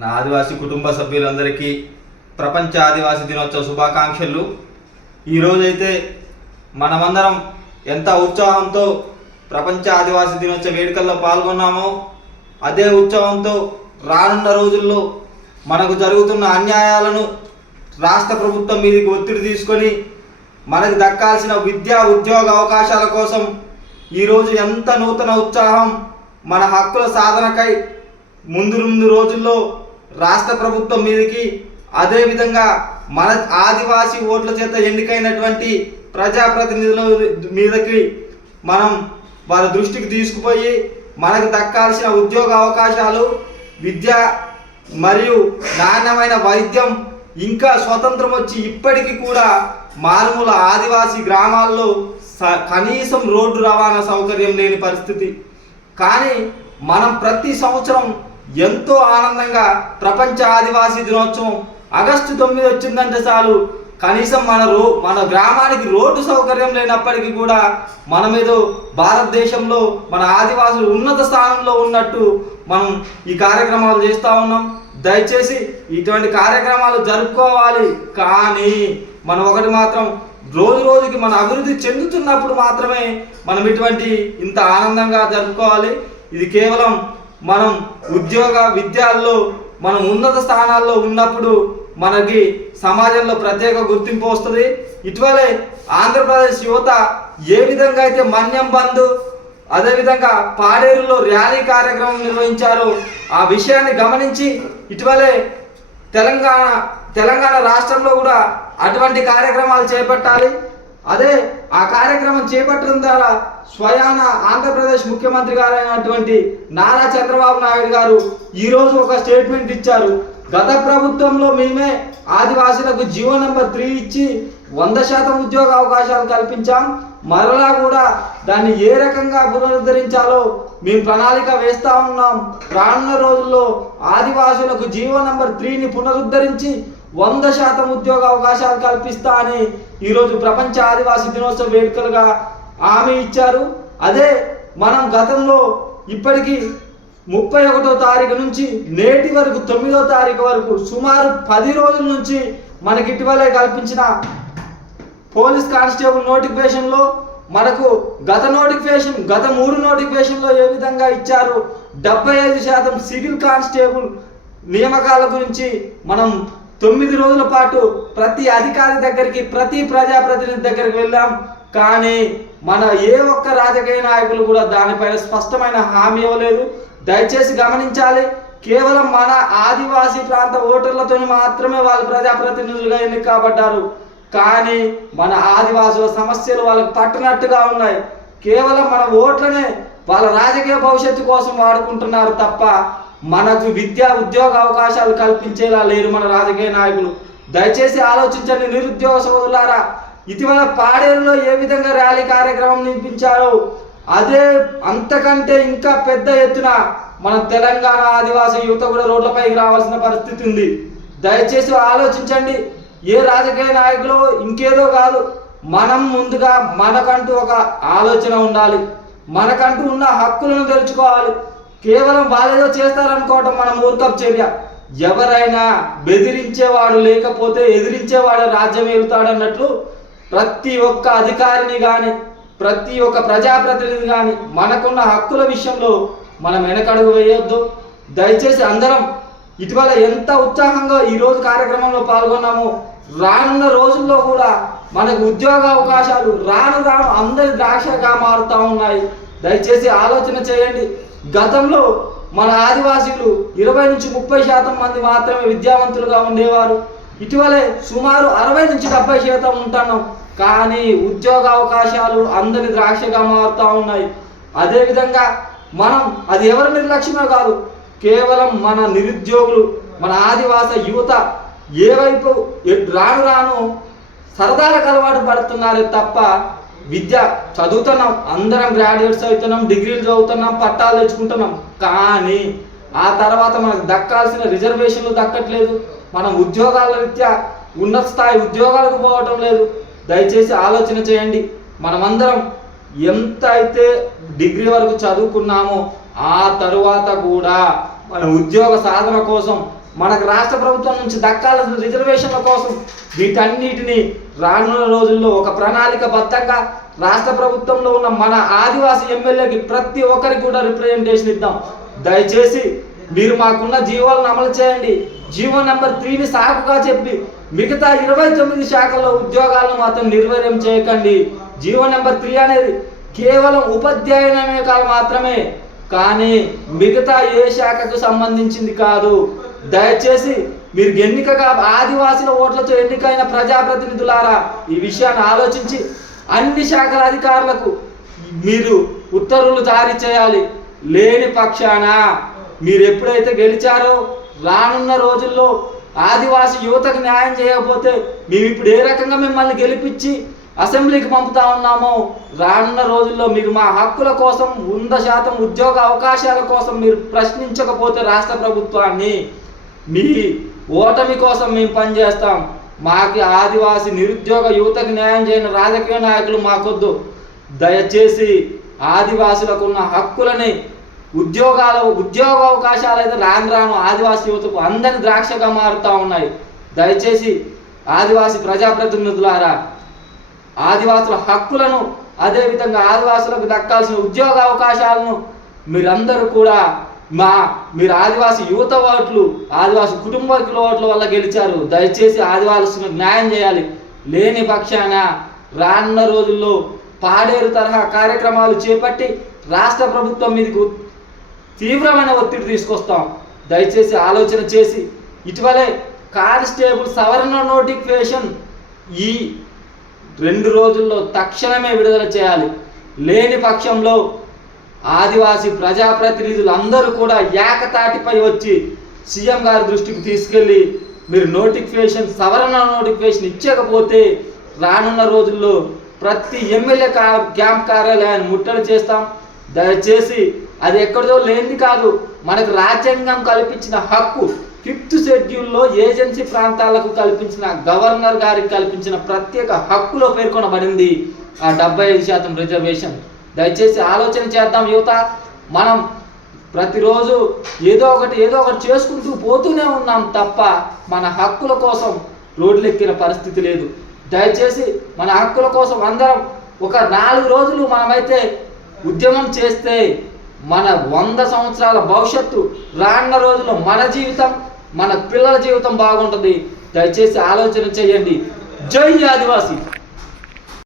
నా ఆదివాసీ కుటుంబ సభ్యులందరికీ ప్రపంచ ఆదివాసీ దినోత్సవ శుభాకాంక్షలు. ఈరోజైతే మనమందరం ఎంత ఉత్సాహంతో ప్రపంచ ఆదివాసీ దినోత్సవ వేడుకల్లో పాల్గొన్నామో అదే ఉత్సవంతో రానున్న రోజుల్లో మనకు జరుగుతున్న అన్యాయాలను రాష్ట్ర ప్రభుత్వం మీదకి ఒత్తిడి తీసుకొని మనకు దక్కాల్సిన విద్యా ఉద్యోగ అవకాశాల కోసం ఈరోజు ఎంత నూతన ఉత్సాహం మన హక్కుల సాధనకై ముందు రోజుల్లో రాష్ట్ర ప్రభుత్వం మీదకి, అదేవిధంగా మన ఆదివాసీ ఓట్ల చేత ఎన్నికైనటువంటి ప్రజాప్రతినిధుల మీదకి మనం వారి దృష్టికి తీసుకుపోయి మనకు దక్కాల్సిన ఉద్యోగ అవకాశాలు, విద్య మరియు నాణ్యమైన వైద్యం, ఇంకా స్వతంత్రం వచ్చి ఇప్పటికీ కూడా మారుమూల ఆదివాసీ గ్రామాల్లో కనీసం రోడ్డు రవాణా సౌకర్యం లేని పరిస్థితి. కానీ మనం ప్రతి సంవత్సరం ఎంతో ఆనందంగా ప్రపంచ ఆదివాసీ దినోత్సవం ఆగస్టు 9 వచ్చిందంటే చాలు కనీసం మన గ్రామానికి రోడ్డు సౌకర్యం లేనప్పటికీ కూడా మనమేదో భారతదేశంలో మన ఆదివాసులు ఉన్నత స్థానంలో ఉన్నట్టు మనం ఈ కార్యక్రమాలు చేస్తూ ఉన్నాం. దయచేసి ఇటువంటి కార్యక్రమాలు జరుపుకోవాలి. కానీ మనం ఒకటి మాత్రం, రోజుకి మన అభివృద్ధి చెందుతున్నప్పుడు మాత్రమే మనం ఇటువంటి ఇంత ఆనందంగా జరుపుకోవాలి. ఇది కేవలం మనం ఉద్యోగ విద్యాల్లో మనం ఉన్నత స్థానాల్లో ఉన్నప్పుడు మనకి సమాజంలో ప్రత్యేక గుర్తింపు వస్తుంది. ఇటీవలే ఆంధ్రప్రదేశ్ యువత ఏ విధంగా అయితే మన్యం బంద్, అదేవిధంగా పాడేరులో ర్యాలీ కార్యక్రమం నిర్వహించారో ఆ విషయాన్ని గమనించి ఇటీవలే తెలంగాణ రాష్ట్రంలో కూడా అటువంటి కార్యక్రమాలు చేపట్టాలి. అదే ఆ కార్యక్రమం చేపట్టడం ద్వారా స్వయాన ఆంధ్రప్రదేశ్ ముఖ్యమంత్రి గారైనటువంటి నారా చంద్రబాబు నాయుడు గారు ఈరోజు ఒక స్టేట్మెంట్ ఇచ్చారు. గత ప్రభుత్వంలో మేమే ఆదివాసీలకు జీవో నెంబర్ 3 ఇచ్చి 100% ఉద్యోగ అవకాశాలు కల్పించాం. మరలా కూడా దాన్ని ఏ రకంగా పునరుద్ధరించాలో మేము ప్రణాళిక వేస్తూ ఉన్నాం. రానున్న రోజుల్లో ఆదివాసులకు జీవో నెంబర్ 3ని పునరుద్ధరించి 100% ఉద్యోగ అవకాశాలు కల్పిస్తా అని ఈరోజు ప్రపంచ ఆదివాసీ దినోత్సవ వేడుకలుగా హామీ ఇచ్చారు. అదే మనం గతంలో ఇప్పటికీ 31వ తారీఖు నుంచి నేటి వరకు 9వ తారీఖు వరకు సుమారు 10 రోజుల నుంచి మనకి ఇటీవలే కల్పించిన పోలీస్ కానిస్టేబుల్ నోటిఫికేషన్లో మనకు గత 3 నోటిఫికేషన్లో ఏ విధంగా ఇచ్చారు, 75% సివిల్ కానిస్టేబుల్ నియామకాల గురించి మనం 9 రోజుల పాటు ప్రతి అధికారి దగ్గరికి, ప్రతి ప్రజాప్రతినిధి దగ్గరికి వెళ్ళాం. కానీ మన ఏ ఒక్క రాజకీయ నాయకులు కూడా దానిపైన స్పష్టమైన హామీ ఇవ్వలేదు. దయచేసి గమనించాలి. కేవలం మన ఆదివాసీ ప్రాంత ఓటర్లతో మాత్రమే వాళ్ళు ప్రజాప్రతినిధులుగా ఎన్నిక కాబడ్డారు. కానీ మన ఆదివాసుల సమస్యలు వాళ్ళకి పట్టనట్టుగా ఉన్నాయి. కేవలం మన ఓట్లనే వాళ్ళ రాజకీయ భవిష్యత్తు కోసం వాడుకుంటున్నారు తప్ప మనకు విద్యా ఉద్యోగ అవకాశాలు కల్పించేలా లేరు మన రాజకీయ నాయకులు. దయచేసి ఆలోచించండి నిరుద్యోగ సోదరులారా. ఇటీవల పాడేరులో ఏ విధంగా ర్యాలీ కార్యక్రమం నిర్మించారో అదే అంతకంటే ఇంకా పెద్ద ఎత్తున మన తెలంగాణ ఆదివాసీ యువత కూడా రోడ్లపైకి రావాల్సిన పరిస్థితి ఉంది. దయచేసి ఆలోచించండి. ఏ రాజకీయ నాయకులు ఇంకేదో కాదు, మనం ముందుగా మనకంటూ ఒక ఆలోచన ఉండాలి. మనకంటూ ఉన్న హక్కులను తెలుసుకోవాలి. కేవలం వాళ్ళేదో చేస్తారనుకోవటం మన మూర్ఖపు చర్య. ఎవరైనా బెదిరించేవాడు లేకపోతే ఎదిరించేవాడు రాజ్యం ఏలుతాడన్నట్లు ప్రతి ఒక్క అధికారిని కానీ, ప్రతి ఒక్క ప్రజాప్రతినిధి కానీ మనకున్న హక్కుల విషయంలో మనం వెనకడుగు వేయొద్దు. దయచేసి అందరం ఇటీవల ఎంత ఉత్సాహంగా ఈరోజు కార్యక్రమంలో పాల్గొన్నామో రానున్న రోజుల్లో కూడా మనకు ఉద్యోగ అవకాశాలు రాను అందరి ద్రాక్షగా మారుతూ ఉన్నాయి. దయచేసి ఆలోచన చేయండి. గతంలో మన ఆదివాసీలు 20 నుంచి 30% మంది మాత్రమే విద్యావంతులుగా ఉండేవారు. ఇటీవలే సుమారు 60 నుంచి 70% ఉంటున్నాం. కానీ ఉద్యోగ అవకాశాలు అందరి ద్రాక్షగా మారుతూ ఉన్నాయి. అదేవిధంగా మనం అది ఎవరి నిర్లక్ష్యమే కాదు, కేవలం మన నిరుద్యోగులు, మన ఆదివాస యువత ఏ వైపు రాను సరదాలకు అలవాటు పడుతున్నారే తప్ప విద్య చదువుతున్నాం, అందరం గ్రాడ్యుయేట్స్ అవుతున్నాం, డిగ్రీలు చదువుతున్నాం, పట్టాలు తెచ్చుకుంటున్నాం. కానీ ఆ తర్వాత మనకు దక్కాల్సిన రిజర్వేషన్లు దక్కట్లేదు. మనం ఉద్యోగాల రీత్యా ఉన్నత స్థాయి ఉద్యోగాలకు పోవటం లేదు. దయచేసి ఆలోచన చేయండి. మనమందరం ఎంత అయితే డిగ్రీ వరకు చదువుకున్నామో ఆ తరువాత కూడా మన ఉద్యోగ సాధన కోసం మనకు రాష్ట్ర ప్రభుత్వం నుంచి దక్కాల్సిన రిజర్వేషన్ల కోసం వీటన్నిటిని రానున్న రోజుల్లో ఒక ప్రణాళికబద్ధంగా రాష్ట్ర ప్రభుత్వంలో ఉన్న మన ఆదివాసీ ఎమ్మెల్యేకి ప్రతి ఒక్కరికి కూడా రిప్రజెంటేషన్ ఇద్దాం. దయచేసి మీరు మాకున్న జీవోలను అమలు చేయండి. జీవో నెంబర్ 3ని సాకుగా చెప్పి మిగతా 29 శాఖల్లో ఉద్యోగాలను మాత్రం నిర్వీర్యం చేయకండి. జీవో నెంబర్ 3 అనేది కేవలం ఉపాధ్యాయ నియామకాలు మాత్రమే, కానీ మిగతా ఏ శాఖకు సంబంధించింది కాదు. దయచేసి మీరు ఎన్నికగా ఆదివాసుల ఓట్లతో ఎన్నికైన ప్రజాప్రతినిధులారా ఈ విషయాన్ని ఆలోచించి అన్ని శాఖల అధికారులకు మీరు ఉత్తర్వులు జారీ చేయాలి. లేని పక్షాన మీరు ఎప్పుడైతే గెలిచారో రానున్న రోజుల్లో ఆదివాసీ యువతకు న్యాయం చేయకపోతే మేము ఇప్పుడు ఏ రకంగా మిమ్మల్ని గెలిపించి అసెంబ్లీకి పంపుతా ఉన్నామో రానున్న రోజుల్లో మీరు మా హక్కుల కోసం 100% ఉద్యోగ అవకాశాల కోసం మీరు ప్రశ్నించకపోతే రాష్ట్ర ప్రభుత్వాన్ని మీ ఓటమి కోసం మేము పనిచేస్తాం. మాకి ఆదివాసీ నిరుద్యోగ యువతకు న్యాయం చేయని రాజకీయ నాయకులు మాకొద్దు. దయచేసి ఆదివాసులకు ఉన్న హక్కులని ఉద్యోగ అవకాశాలు అయితే రాను ఆదివాసీ యువతకు అందరి ద్రాక్షగా మారుతూ ఉన్నాయి. దయచేసి ఆదివాసీ ప్రజాప్రతినిధులారా ఆదివాసుల హక్కులను అదేవిధంగా ఆదివాసులకు దక్కాల్సిన ఉద్యోగ అవకాశాలను మీరందరూ కూడా మీరు ఆదివాసీ యువత ఓట్లు ఆదివాసీ కుటుంబీకుల ఓట్ల వల్ల గెలిచారు. దయచేసి ఆదివాసులకు న్యాయం చేయాలి. లేని పక్షాన రానున్న రోజుల్లో పాడేరు తరహా కార్యక్రమాలు చేపట్టి రాష్ట్ర ప్రభుత్వం మీదకు తీవ్రమైన ఒత్తిడి తీసుకొస్తాం. దయచేసి ఆలోచన చేసి ఇటీవలే కానిస్టేబుల్ సవరణ నోటిఫికేషన్ ఈ 2 రోజుల్లో తక్షణమే విడుదల చేయాలి. లేని పక్షంలో ఆదివాసీ ప్రజాప్రతినిధులు అందరూ కూడా ఏకతాటిపై వచ్చి సీఎం గారి దృష్టికి తీసుకెళ్ళి మీరు సవరణ నోటిఫికేషన్ ఇచ్చకపోతే రానున్న రోజుల్లో ప్రతి ఎమ్మెల్యే క్యాంప్ కార్యాలయాన్ని ముట్టడి చేస్తాం. దయచేసి అది ఎక్కడిదో లేనిది కాదు, మనకు రాజ్యాంగం కల్పించిన హక్కు 5th షెడ్యూల్లో ఏజెన్సీ ప్రాంతాలకు కల్పించిన గవర్నర్ గారికి కల్పించిన ప్రత్యేక హక్కులో పేర్కొనబడింది ఆ 75% రిజర్వేషన్. దయచేసి ఆలోచన చేద్దాం యువత. మనం ప్రతిరోజు ఏదో ఒకటి చేసుకుంటూ పోతూనే ఉన్నాం తప్ప మన హక్కుల కోసం రోడ్లెక్కిన పరిస్థితి లేదు. దయచేసి మన హక్కుల కోసం అందరం ఒక 4 రోజులు మనమైతే ఉద్యమం చేస్తే మన 100 సంవత్సరాల భవిష్యత్తు రానున్న రోజుల్లో మన జీవితం మన పిల్లల జీవితం బాగుంటుంది. దయచేసి ఆలోచన చేయండి. జై ఆదివాసీ.